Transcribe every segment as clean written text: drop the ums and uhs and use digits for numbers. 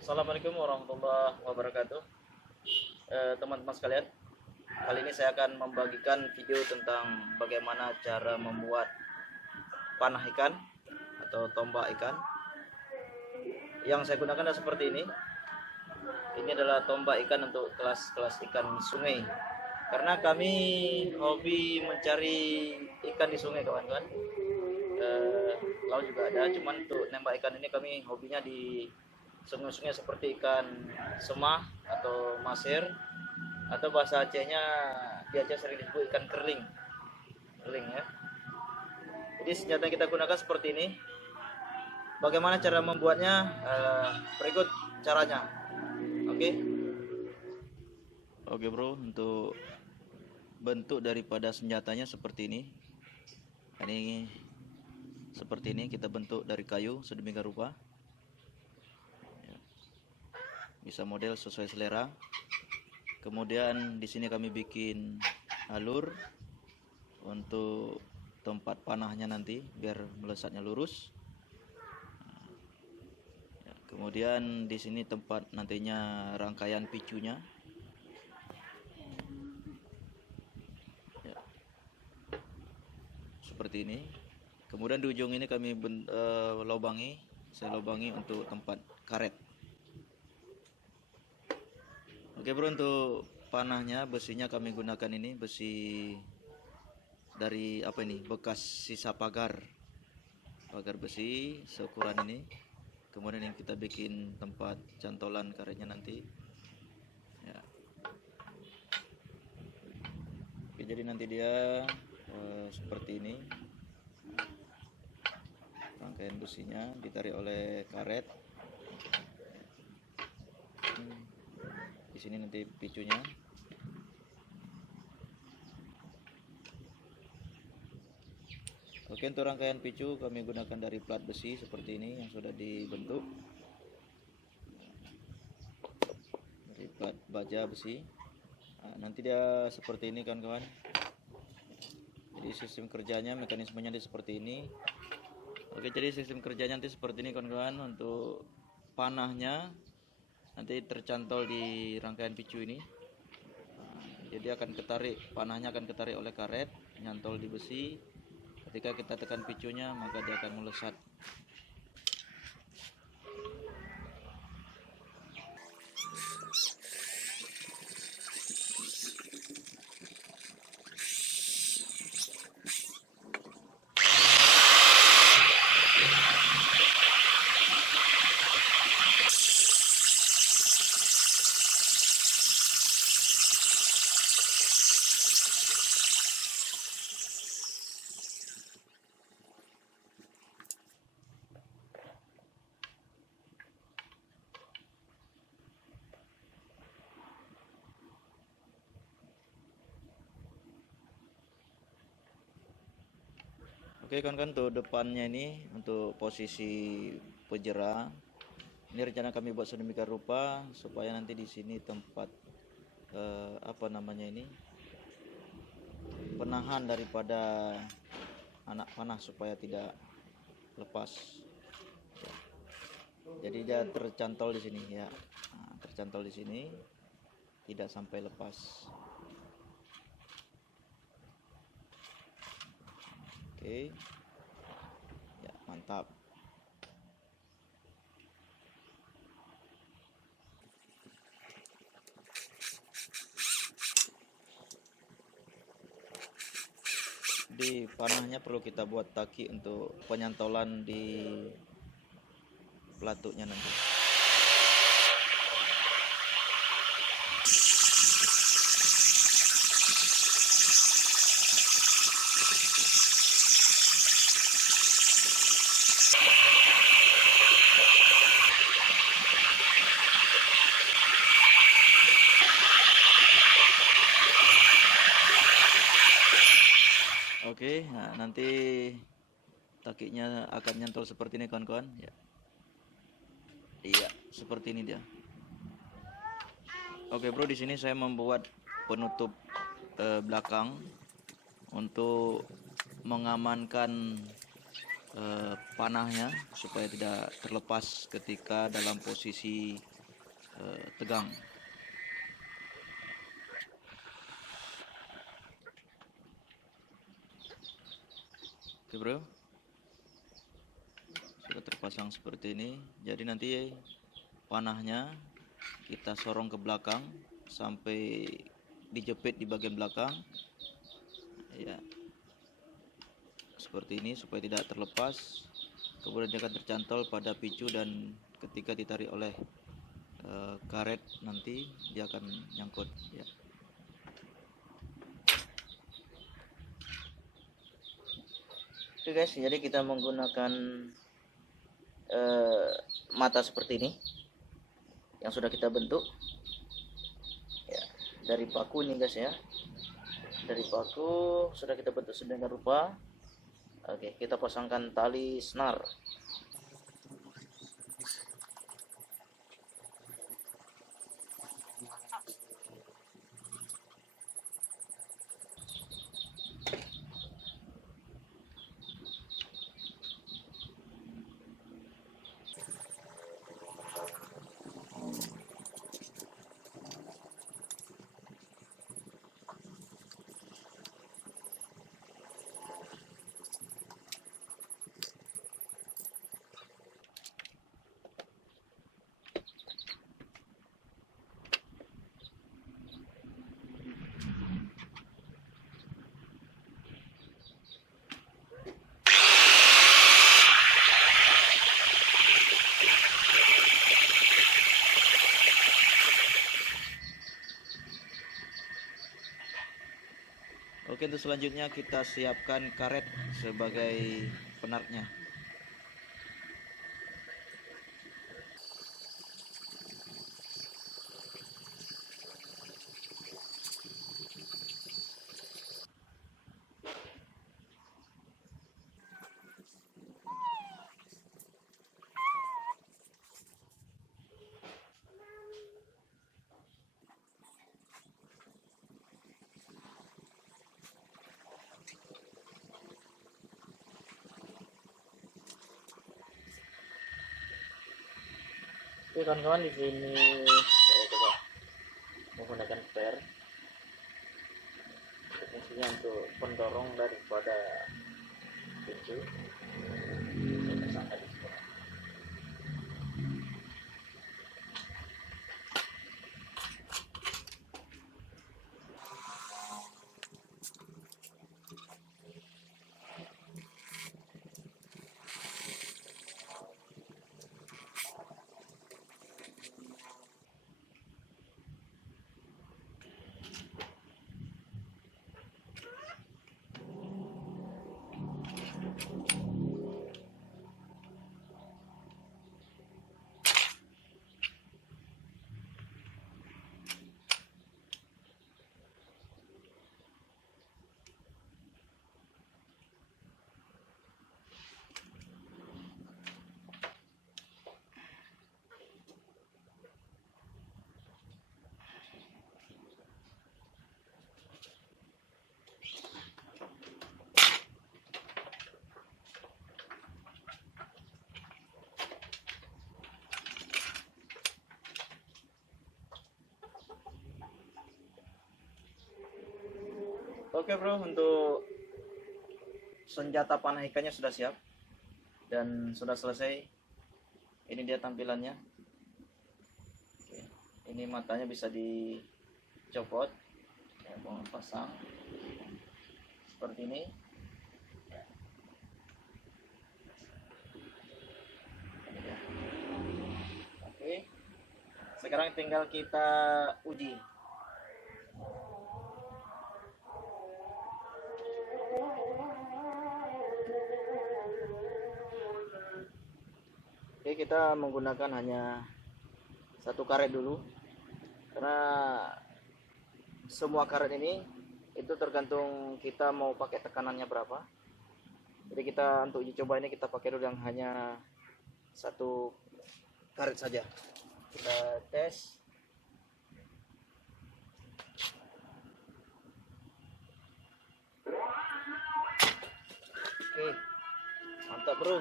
Assalamualaikum warahmatullahi wabarakatuh. Teman-teman sekalian, kali ini saya akan membagikan video tentang bagaimana cara membuat panah ikan atau tombak ikan. Yang saya gunakan adalah seperti ini. Ini adalah tombak ikan untuk kelas-kelas ikan sungai. Karena kami hobi mencari ikan di sungai, kawan-kawan. Laut juga ada, cuman untuk nembak ikan ini kami hobinya di sungai-sungai seperti ikan semah atau masir, atau bahasa Acehnya di Aceh sering disebut ikan kerling. Kerling ya. Jadi senjata yang kita gunakan seperti ini. Bagaimana cara membuatnya? Berikut caranya. Oke. Oke bro, untuk bentuk daripada senjatanya seperti ini. Ini seperti ini kita bentuk dari kayu sedemikian rupa. Bisa model sesuai selera. Kemudian di sini kami bikin alur untuk tempat panahnya nanti biar melesatnya lurus. Kemudian di sini tempat nantinya rangkaian picunya. Seperti ini. Kemudian di ujung ini kami lobangi, saya lobangi untuk tempat karet. Oke bro, untuk panahnya besinya kami gunakan ini besi dari apa ini, bekas sisa pagar besi seukuran ini. Kemudian yang kita bikin tempat cantolan karetnya nanti ya. Oke, jadi nanti dia seperti ini, rangkaian besinya ditarik oleh karet. Di sini nanti picunya. Oke, untuk rangkaian picu kami gunakan dari plat besi seperti ini yang sudah dibentuk dari plat baja besi. Nah, nanti dia seperti ini kawan-kawan. Jadi sistem kerjanya, mekanismenya seperti ini. Oke, jadi sistem kerjanya nanti seperti ini kawan-kawan. Untuk panahnya nanti tercantol di rangkaian picu ini. Jadi akan ketarik, panahnya akan ketarik oleh karet, nyantol di besi. Ketika kita tekan picunya, maka dia akan melesat. Oke kan untuk depannya ini, untuk posisi pejera ini rencana kami buat sedemikian rupa supaya nanti di sini tempat apa namanya ini, penahan daripada anak panah supaya tidak lepas. Jadi dia tercantol di sini ya, tercantol di sini tidak sampai lepas. Oke, ya mantap. Di panahnya perlu kita buat taki untuk penyantolan di pelatuknya nanti. Oke, nah nanti takinya akan nyantol seperti ini kawan-kawan ya. Iya, seperti ini dia. Oke bro, di sini saya membuat penutup belakang untuk mengamankan panahnya supaya tidak terlepas ketika dalam posisi tegang. Oke bro, sudah terpasang seperti ini. Jadi nanti panahnya kita sorong ke belakang sampai dijepit di bagian belakang ya, seperti ini, supaya tidak terlepas. Kemudian dia akan tercantol pada picu, dan ketika ditarik oleh karet nanti dia akan nyangkut ya. Oke guys, jadi kita menggunakan mata seperti ini yang sudah kita bentuk ya, dari paku nih guys ya. Dari paku sudah kita bentuk sedemikian rupa. Oke, kita pasangkan tali senar. Oke, untuk selanjutnya kita siapkan karet sebagai penarnya. Oke kawan-kawan, di sini saya coba menggunakan per fungsinya untuk pendorong daripada pintu. Saya pasangkan di sini. Oke bro, untuk senjata panah ikannya sudah siap dan sudah selesai. Ini dia tampilannya. Oke, ini matanya bisa dicopot ya, pasang seperti ini. Oke, sekarang tinggal kita uji. Oke, kita menggunakan hanya satu karet dulu, karena semua karet ini itu tergantung kita mau pakai tekanannya berapa. Jadi kita untuk uji coba ini kita pakai dulu yang hanya satu karet saja. Kita tes. Oke, mantap bro,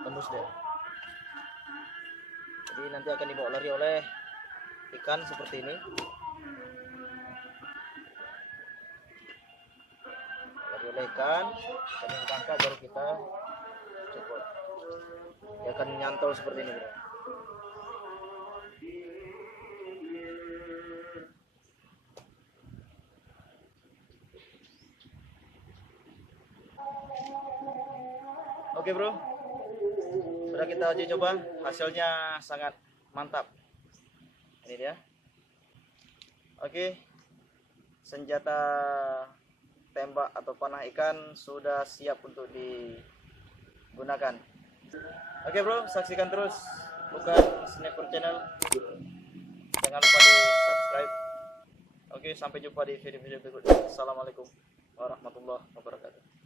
tembus deh. Jadi Jadi nanti akan dibawa lari oleh ikan seperti ini. Lari oleh ikan, kami tangkap baru kita copot. Dia akan nyantol seperti ini, bro. Oke, bro, sudah kita uji coba, hasilnya sangat mantap. Ini dia. Oke, senjata tembak atau panah ikan sudah siap untuk digunakan. Oke, bro, saksikan terus bukan Sniper Channel. Jangan lupa di subscribe. Oke, sampai jumpa di video-video berikutnya. Assalamualaikum warahmatullahi wabarakatuh.